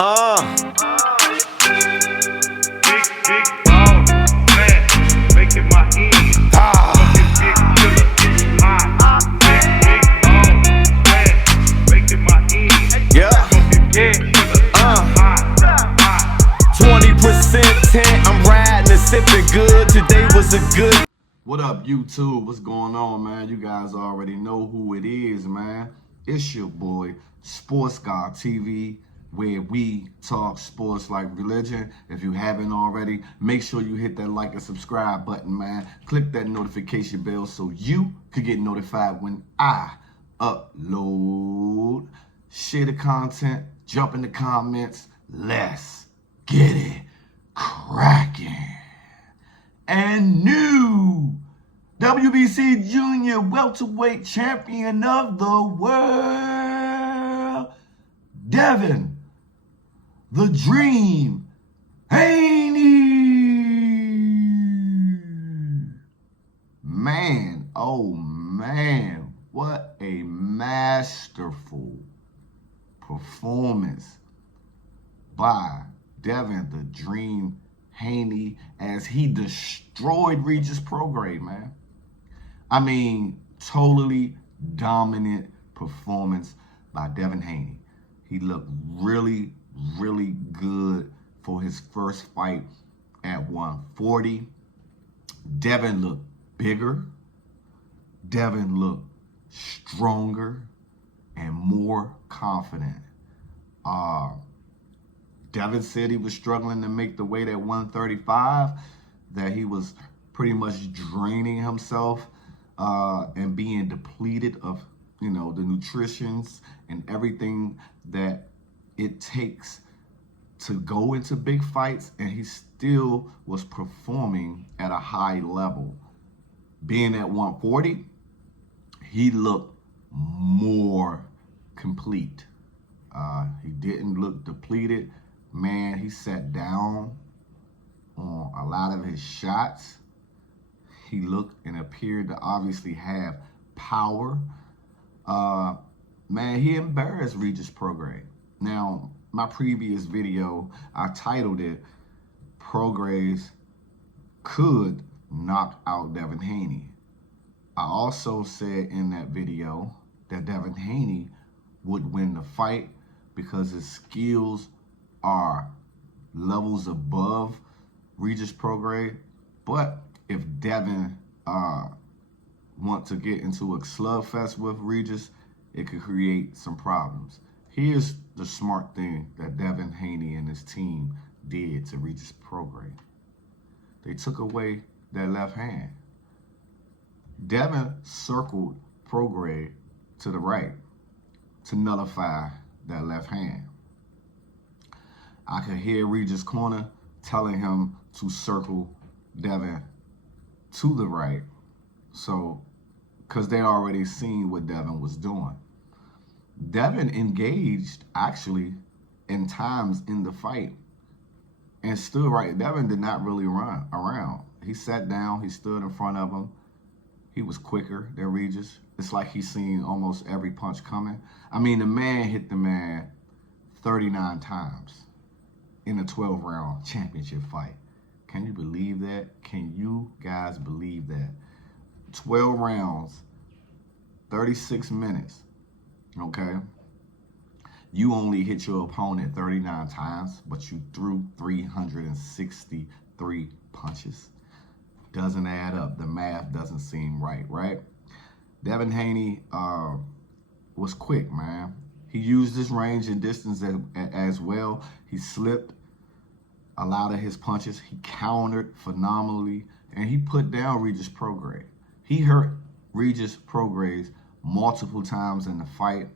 Big ball, fat, making my end. Fucking big killer, hot. Big ball, fat, making my end. Yeah. Fucking big killer, hot. 20% tent, I'm riding and sipping good. Today was a good. What up, YouTube? What's going on, man? You guys already know who it is, man. It's your boy, Sports God TV, where we talk sports like religion. If you haven't already, make sure you hit that like and subscribe button, man. Click that notification bell so you could get notified when I upload. Share the content, jump in the comments. Let's get it cracking. And new WBC Junior Welterweight Champion of the World, Devin, the Dream, Haney. Man, oh man, what a masterful performance by Devin, the Dream, Haney, as he destroyed Regis PROGRAIS, man. I mean, totally dominant performance by Devin Haney. He looked really, really good for his first fight at 140. Devin looked bigger. Devin looked stronger and more confident. Devin said he was struggling to make the weight at 135, that he was pretty much draining himself and being depleted of, the nutritions and everything that it takes to go into big fights, and he still was performing at a high level. Being at 140, he looked more complete. He didn't look depleted. Man, he sat down on a lot of his shots. He looked and appeared to obviously have power. Man, he embarrassed Regis PROGRAIS. Now, my previous video, I titled it, PROGRAIS Could Knock Out Devin Haney. I also said in that video that Devin Haney would win the fight because his skills are levels above Regis PROGRAIS. But if Devin want to get into a slugfest with Regis, it could create some problems. Here's the smart thing that Devin Haney and his team did to Regis PROGRAIS. They took away that left hand. Devin circled PROGRAIS to the right to nullify that left hand. I could hear Regis' corner telling him to circle Devin to the right, so because they already seen what Devin was doing. Devin engaged actually in times in the fight and stood right. Devin did not really run around. He sat down, he stood in front of him. He was quicker than Regis. It's like he's seen almost every punch coming. I mean, the man hit the man 39 times in a 12-round championship fight. Can you believe that? Can you guys believe that? 12 rounds, 36 minutes, okay? You only hit your opponent 39 times, but you threw 363 punches. Doesn't add up. The math doesn't seem right, right? Devin Haney was quick, man. He used his range and distance as well. He slipped a lot of his punches. He countered phenomenally, and he put down Regis PROGRAIS. He hurt Regis PROGRAIS multiple times in the fight.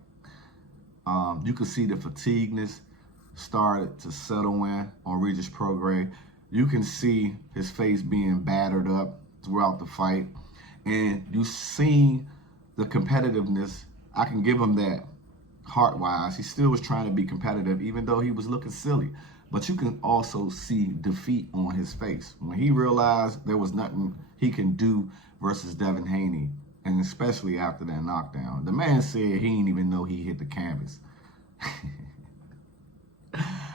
You could see the fatigueness started to settle in on Regis PROGRAIS. You can see his face being battered up throughout the fight, and you see the competitiveness. I can give him that heart-wise. He still was trying to be competitive, even though he was looking silly. But you can also see defeat on his face. When he realized there was nothing he can do versus Devin Haney, and especially after that knockdown. The man said he didn't even know he hit the canvas.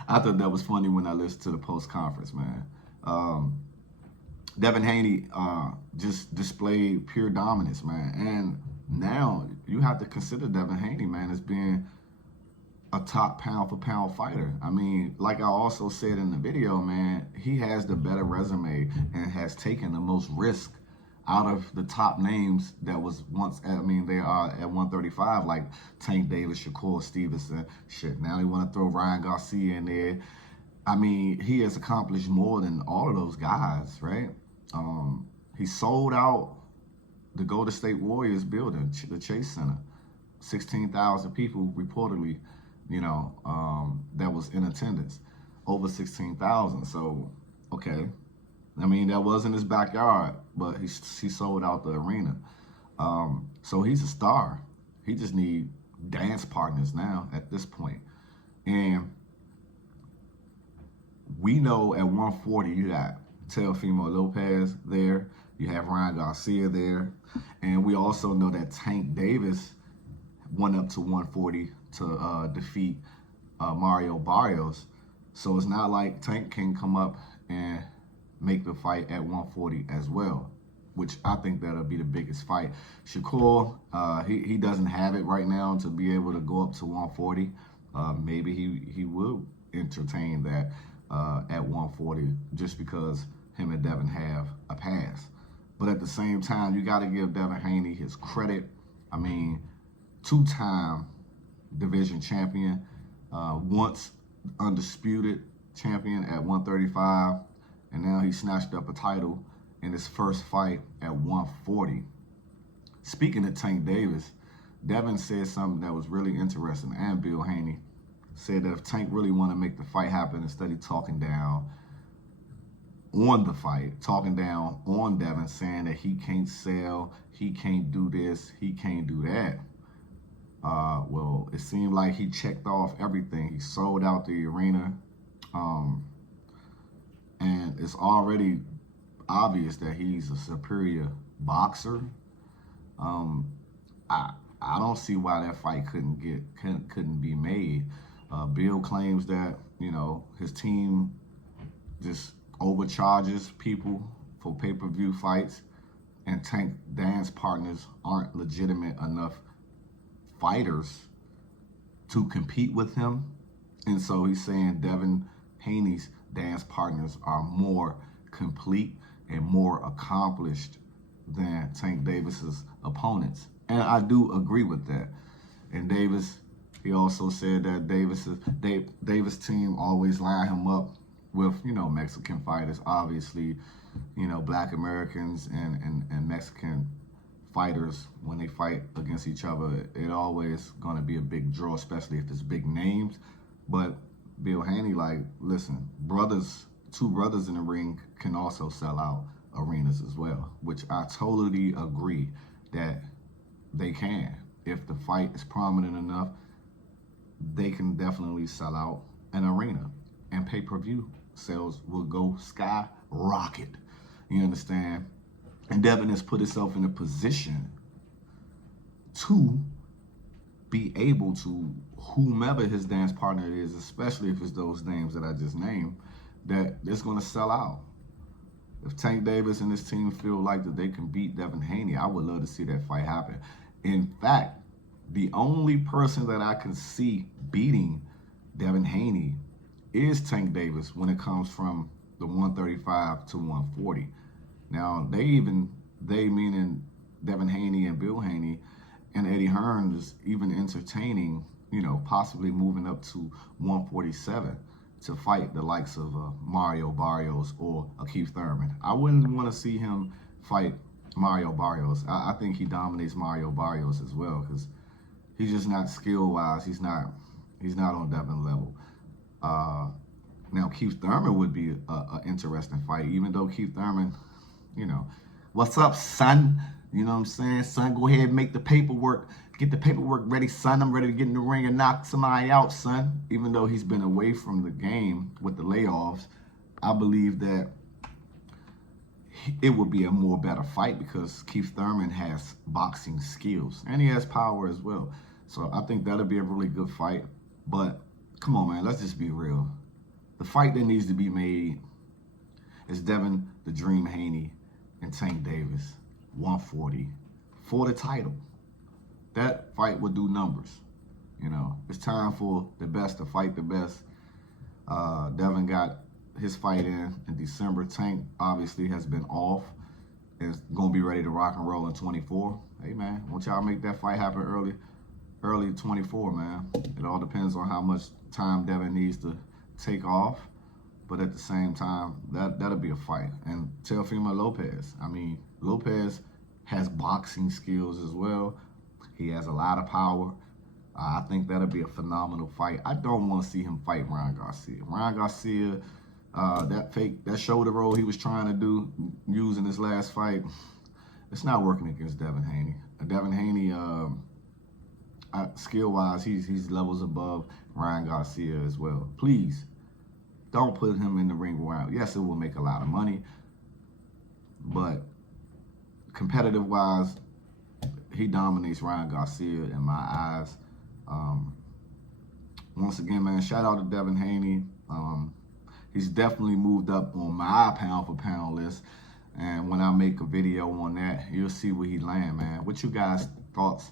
I thought that was funny when I listened to the post conference, man. Devin Haney just displayed pure dominance, man. And now you have to consider Devin Haney, man, as being a top pound for pound fighter. I mean, like I also said in the video, man, he has the better resume and has taken the most risk out of the top names that was once, I mean, they are at 135, like Tank Davis, Shakur Stevenson, shit. Now they want to throw Ryan Garcia in there. I mean, he has accomplished more than all of those guys, right? He sold out the Golden State Warriors building, the Chase Center. 16,000 people reportedly, you know, that was in attendance. Over 16,000. So, okay. I mean, that was in his backyard, but he sold out the arena. So he's a star. He just need dance partners now at this point. And we know at 140 you got Teofimo Lopez there. You have Ryan Garcia there. And we also know that Tank Davis went up to 140 to defeat Mario Barrios. So it's not like Tank can come up and make the fight at 140 as well, which I think that'll be the biggest fight. Shakur, he doesn't have it right now to be able to go up to 140. Maybe he will entertain that at 140 just because him and Devin have a pass. But at the same time, you got to give Devin Haney his credit. I mean, two-time division champion, once undisputed champion at 135, and now he snatched up a title in his first fight at 140. Speaking of Tank Davis, Devin said something that was really interesting, and Bill Haney said that if Tank really want to make the fight happen, instead of talking down on the fight, talking down on Devin, saying that he can't sell, he can't do this, he can't do that. Well, it seemed like he checked off everything. He sold out the arena. And it's already obvious that he's a superior boxer. I don't see why that fight couldn't be made. Bill claims that, you know, his team just overcharges people for pay-per-view fights, and Tank dance partners aren't legitimate enough fighters to compete with him. And so he's saying Devin Haney's dance partners are more complete and more accomplished than Tank Davis's opponents. And I do agree with that. And Davis, he also said that Davis' team always line him up with, you know, Mexican fighters. Obviously, you know, Black Americans and Mexican fighters, when they fight against each other, it always gonna be a big draw, especially if it's big names. But Bill Haney, like, listen, two brothers in the ring can also sell out arenas as well, which I totally agree that they can. If the fight is prominent enough, they can definitely sell out an arena, and pay-per-view sales will go skyrocket. You understand? And Devin has put himself in a position to be able to, whomever his dance partner is, especially if it's those names that I just named, that it's going to sell out. If Tank Davis and his team feel like that they can beat Devin Haney, I would love to see that fight happen. In fact, the only person that I can see beating Devin Haney is Tank Davis when it comes from the 135 to 140. Now, they meaning Devin Haney and Bill Haney and Eddie Hearn is even entertaining, you know, possibly moving up to 147 to fight the likes of Mario Barrios or Keith Thurman. I wouldn't want to see him fight Mario Barrios. I think he dominates Mario Barrios as well, because he's just not skill-wise. He's not on Devin level. Now, Keith Thurman would be an interesting fight, even though Keith Thurman, you know, what's up, son? You know what I'm saying? Son, go ahead and make the paperwork. Get the paperwork ready, son. I'm ready to get in the ring and knock somebody out, son. Even though he's been away from the game with the layoffs, I believe that it would be a more better fight because Keith Thurman has boxing skills and he has power as well. So I think that'll be a really good fight. But come on, man, let's just be real. The fight that needs to be made is Devin the Dream Haney and Tank Davis, 140, for the title. That fight would do numbers. You know, it's time for the best to fight the best. Devin got his fight in December. Tank obviously has been off and is going to be ready to rock and roll in 24. Hey, man, won't y'all make that fight happen early 24, man. It all depends on how much time Devin needs to take off. But at the same time, that'll be a fight. And Teofimo Lopez. I mean, Lopez has boxing skills as well. He has a lot of power. I think that'll be a phenomenal fight. I don't want to see him fight Ryan Garcia. Ryan Garcia, that shoulder roll he was trying to do using his last fight, it's not working against Devin Haney. Devin Haney, skill-wise, he's levels above Ryan Garcia as well. Please, don't put him in the ring around. Yes, it will make a lot of money, but competitive-wise, he dominates Ryan Garcia in my eyes. Once again, man, shout out to Devin Haney. He's definitely moved up on my pound-for-pound list. And when I make a video on that, you'll see where he land, man. What you guys' thoughts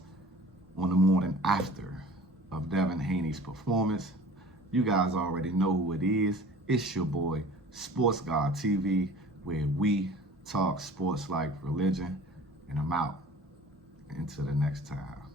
on the morning after of Devin Haney's performance? You guys already know who it is. It's your boy, Sports God TV, where we talk sports like religion. And I'm out. Until the next time.